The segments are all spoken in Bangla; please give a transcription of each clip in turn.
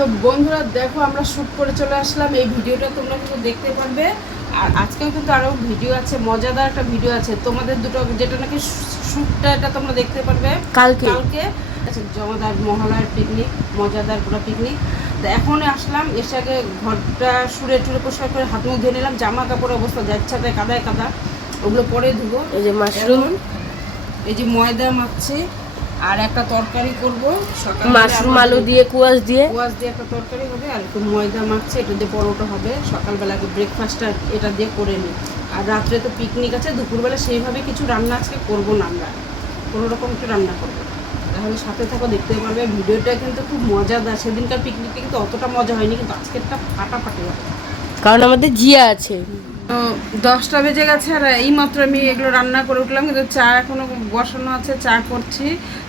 তো বন্ধুরা দেখো আমরা শ্যুট করে চলে আসলাম, এই ভিডিওটা তোমরা কিন্তু দেখতে পারবে। আর আজকেও কিন্তু আরও ভিডিও আছে, মজাদার একটা ভিডিও আছে তোমাদের দুটো, যেটা নাকি শ্যুটটা এটা তোমরা দেখতে পারবে কালকে। আচ্ছা, জমাদার মহালয়ার পিকনিক, মজাদার পুরো পিকনিক। তো এখন আসলাম, এসে আগে ঘরটা সুরে টুরে পরিষ্কার করে হাত মুখ ধুয়ে নিলাম। জামা কাপড়ের অবস্থা যাচ্ছে কাদায় কাদা, ওগুলো পরে ধুবো। এই যে মাশরুম, এই যে ময়দা মাখছি, আর একটা তরকারি করব সকালে, মাশরুম আলু দিয়ে কুয়াশ দিয়ে একটা তরকারি হবে, আর একটু ময়দা মাখছে, এটা দিয়ে পরোটা হবে। সকালবেলা ব্রেকফাস্টটা এটা দিয়ে করে নিই। আর রাত্রে তো পিকনিক আছে, দুপুরবেলা সেইভাবে কিছু রান্না আজকে করবো না, আমরা কোনো রকম একটু রান্না করবো। তাহলে সাথে থাকো, দেখতে পারবে। ভিডিওটা কিন্তু খুব মজাদার। সেদিনকার পিকনিকটা কিন্তু অতটা মজা হয়নি, কিন্তু আজকেরটা ফাটাফাটি হবে, কারণ আমাদের জিয়া আছে। তো 10টা বেজে গেছে, আর এইমাত্র আমি এগুলো রান্না করে উঠলাম, কিন্তু চা এখনও বসানো আছে, চা করছি,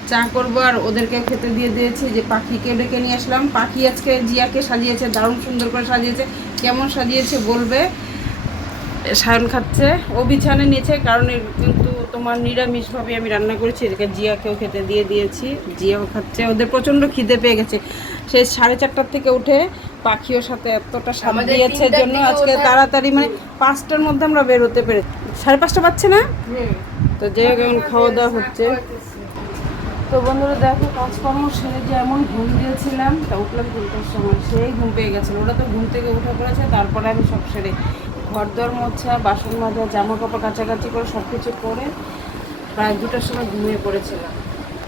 চা করবো। আর ওদেরকে খেতে দিয়ে দিয়েছি। যে পাখিকে ডেকে নিয়ে আসলাম, পাখি আজকে জিয়াকে সাজিয়েছে, দারুণ সুন্দর করে সাজিয়েছে। কেমন সাজিয়েছে বলবে। সায়ন খাচ্ছে, ও বিছানে নিয়েছে, কারণ কিন্তু তোমার নিরামিষভাবে আমি রান্না করেছি। এদিকে জিয়াকেও খেতে দিয়ে দিয়েছি, জিয়াও খাচ্ছে। ওদের প্রচণ্ড খিদে পেয়ে গেছে, সেই 4:30টার থেকে উঠে পাখিও সাথে এতটা স্বাদ দিয়েছে জন্য আজকে তাড়াতাড়ি, মানে 5টার মধ্যে আমরা বেরোতে পেরে। 5:30 বাজছে না? তো যে এখন খাওয়া দাওয়া হচ্ছে। তো বন্ধুরা দেখো, কাজকর্ম সেরে যে এমন ঘুম দিয়েছিলাম, তা উঠলাম 3টার সময়, সেই ঘুম পেয়ে গেছিলো। ওরা তো ঘুম থেকে উঠে পড়েছে, তারপরে আমি সব সেরে ঘর দর মোছা, বাসন মাজা, জামা কাপড় কাছাকাছি করে সব কিছু করে প্রায় 2টার সময় ঘুমিয়ে পড়েছিলাম।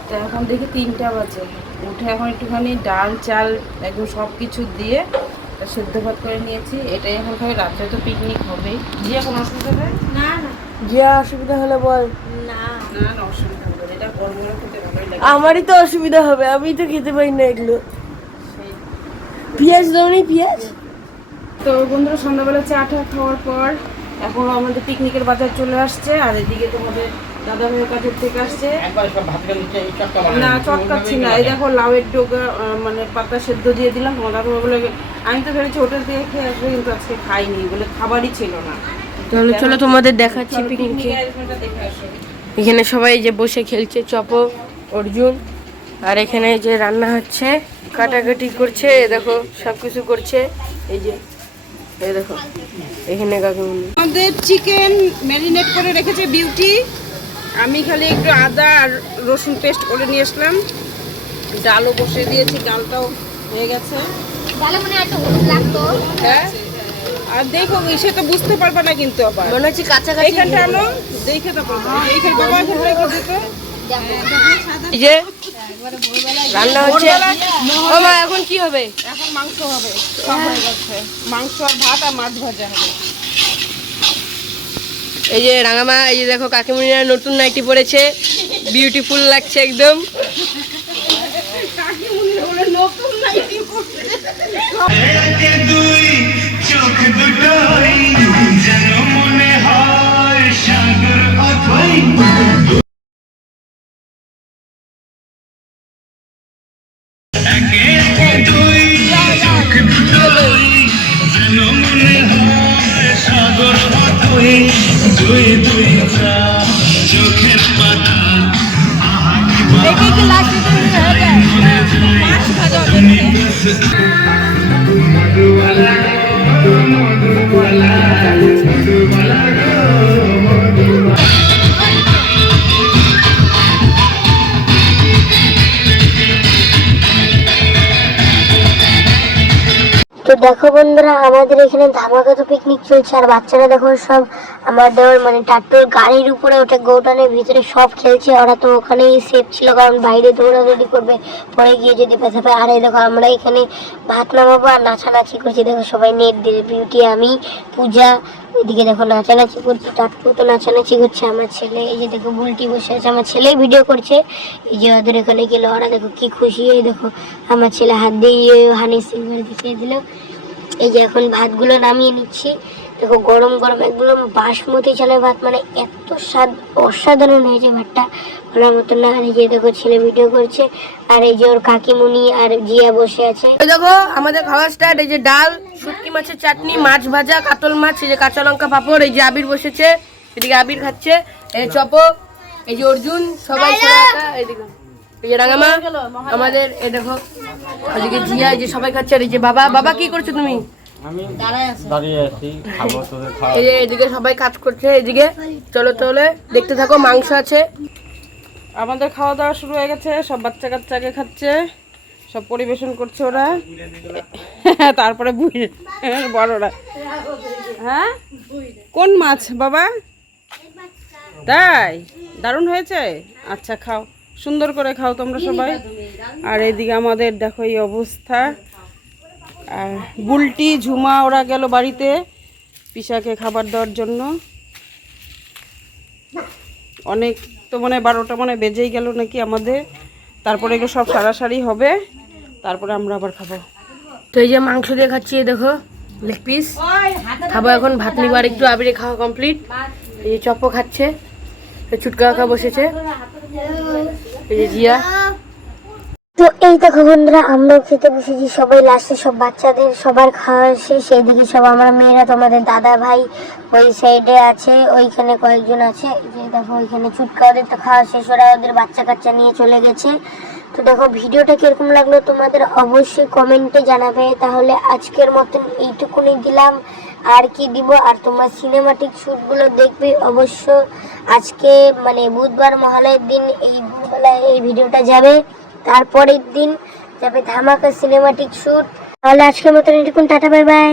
তো এখন দেখি 3টা বাজে। উঠে এখন একটুখানি ডাল চাল একদম সব কিছু দিয়ে সেদ্ধ ভাত করে নিয়েছি। এটাই এখন খাই, রাত্রে তো পিকনিক হবেই। জিয়া কোনো অসুবিধা হবে না? না জিয়া অসুবিধা হলে বল। না না না, অসুবিধা হবে, এটা গরম গরম খেতে ভালোই লাগে। আমারই তো অসুবিধা হবে, আমি তো খেতে পারি না এগুলো। পেঁয়াজ দাও নি, পেঁয়াজ। তো বন্ধুরা সন্ধ্যাবেলা চাটা খাওয়ার পর এখন আমাদের পিকনিকের বাজার চলে আসছে। আর এদিকে তোমাদের দাদা ভাইয়ের কাছের থেকে আসছে। না চটকাচ্ছি না, এই দেখো লাউয়ের ডোগা, মানে পাতা সেদ্ধ দিয়ে দিলাম। তোমার দাদা বলে, আমি তো ভেবেছি হোটেল থেকে খেয়ে আসবে, কিন্তু আজকে খাইনি, বলে খাবারই ছিল না। তাহলে চলো তোমাদের দেখাচ্ছি পিকনিকে। এখানে সবাই যে বসে খেলছে, চপো অর্জুন। আর এখানে যে রান্না হচ্ছে, কাটাকাটি করছে, দেখো সব কিছু করছে। এই যে এই দেখো এখানে কাকিমুনি আমাদের চিকেন ম্যারিনেট করে রেখেছে বিউটি। আমি খালি একটু আদা আর রসুন পেস্ট করে নিয়ে আসলাম। ডালও বসিয়ে দিয়েছি, ডালটাও হয়ে গেছে। হ্যাঁ, আর দেখো সে তো বুঝতে পারবে না, কিন্তু আবার মনে হচ্ছে কাছাকাছি এইখানটা আনো, দেখে তো পারবো। এইখানে বাবা এখানে রেখে দিত। এই যে রান্না হচ্ছে। ও মা, এখন কি হবে? এখন মাংস হবে, সব হয়ে গেছে। মাংস আর ভাত আর মাছ ভাজা হবে। এই যে রাঙামা, এই যে দেখো কাকিমুনিরা নতুন নাইটি পরেছে, বিউটিফুল লাগছে একদম। নতুন নাইটি তো দেখো বন্ধুরা, আমাদের এখানে ধামাকাতো পিকনিক চলছে। আর বাচ্চারা দেখো সব আমার দেওয়ার মানে টাট্টুর গাড়ির উপরে ওঠে, গৌটানের ভিতরে সব খেলছে। ওরা তো ওখানেই সেফ ছিল, কারণ বাইরে দৌড়াদৌড়ি করবে, পরে গিয়ে যদি ব্যথা পায়। আর এই দেখো আমরা এখানে ভাত নামাবো আর নাচানাচি করছি। দেখো সবাই নেট দিয়ে, বিউটি, আমি, পূজা। ওইদিকে দেখো নাচানাচি করছি, টাট্টু তো নাচানাচি করছে। আমার ছেলে এই যে দেখো বুলটি বসে আছে, আমার ছেলেই ভিডিও করছে। এই যে ওদের এখানে গেলো, ওরা দেখো কি খুশি। এই দেখো আমার ছেলে হাত দিয়ে হানি সিলভার দেখিয়ে দিল। এই যে এখন ভাতগুলো নামিয়ে নিচ্ছি। দেখো গরম গরম একদম বাসমতি চালের ভাত, মানে এত স্বাদ, অসাধারণ হয়েছে ভাতটা, বলার মতো না। আর এই যে দেখো ছেলে ভিডিও করছে, আর এই যে ওর কাকিমুনি আর জিয়া বসে আছে। দেখো আমাদের খাওয়া স্টার্ট। এই যে ডাল, শুটকি মাছের চাটনি, মাছ ভাজা, কাতল মাছ, এই যে কাঁচা লঙ্কা, পাঁপড়। এই যে আবির বসেছে, এদিকে আবির খাচ্ছে। এই চপো, এই যে অর্জুন, সবাই এদিকে এই যে রাঙামা আমাদের, এই দেখো ওদিকে জিয়া, এই যে সবাই খাচ্ছে। আর এই যে বাবা, বাবা কি করছো তুমি? আমি দাঁড়িয়ে আছি, খাবো তোদের খাওয়া। এই যে এদিকে সবাই কাজ করছে, এদিকে চলো তাহলে দেখতে থাকো। মাংস আছে, আমাদের খাওয়া দাওয়া শুরু হয়ে গেছে, সব বাচ্চা কাচ্চাকে খাচ্ছে, সব পরিবেশন করছে ওরা। তারপরে বড়রা, হ্যাঁ কোন মাছ বাবা? তাই দারুণ হয়েছে। আচ্ছা খাও, সুন্দর করে খাও তোমরা সবাই। আর এদিকে আমাদের দেখো এই অবস্থা। আর বুলটি ঝুমা ওরা গেল বাড়িতে পিসাকে খাবার দেওয়ার জন্য। অনেক তো মনে 12টা মনে বেজেই গেল নাকি আমাদের। তারপরে এগুলো সব সারাসারি হবে, তারপরে আমরা আবার খাবো। তো এই যে মাংস দিয়ে খাচ্ছি, এই দেখো লেগ পিস খাবো এখন। ভাত নিবো আর একটু, আবিরে খাওয়া কমপ্লিট। এই যে চপ্পো খাচ্ছে, ছুটকা কাকা বসেছে, এই যে জিয়া। তো এই দেখো বন্ধুরা, আমরাও খেতে বসেছি সবাই। লাস্টে সব বাচ্চাদের সবার খাওয়া শেষ। এইদিকে সব আমরা মেয়েরা, তোমাদের দাদা ভাই ওই সাইডে আছে, ওইখানে কয়েকজন আছে। যে দেখো ওইখানে চুটকা, ওদের তো খাওয়া শেষ, ওরা ওদের বাচ্চা কাচ্চা নিয়ে চলে গেছে। তো দেখো ভিডিওটা কিরকম লাগলো তোমাদের অবশ্যই কমেন্টে জানাবে। তাহলে আজকের মতন এইটুকুনি দিলাম, আর কি দিব। আর তোমরা সিনেমাটিক শ্যুটগুলো দেখবে অবশ্য। আজকে মানে বুধবার মহালয়ের দিন, এই ভোরবেলায় এই ভিডিওটা যাবে। তারপরের দিন যাবে ধামাকা সিনেমাটিক শ্যুট। তাহলে আজকের মতন এটুকুন, টাটা বাই বাই।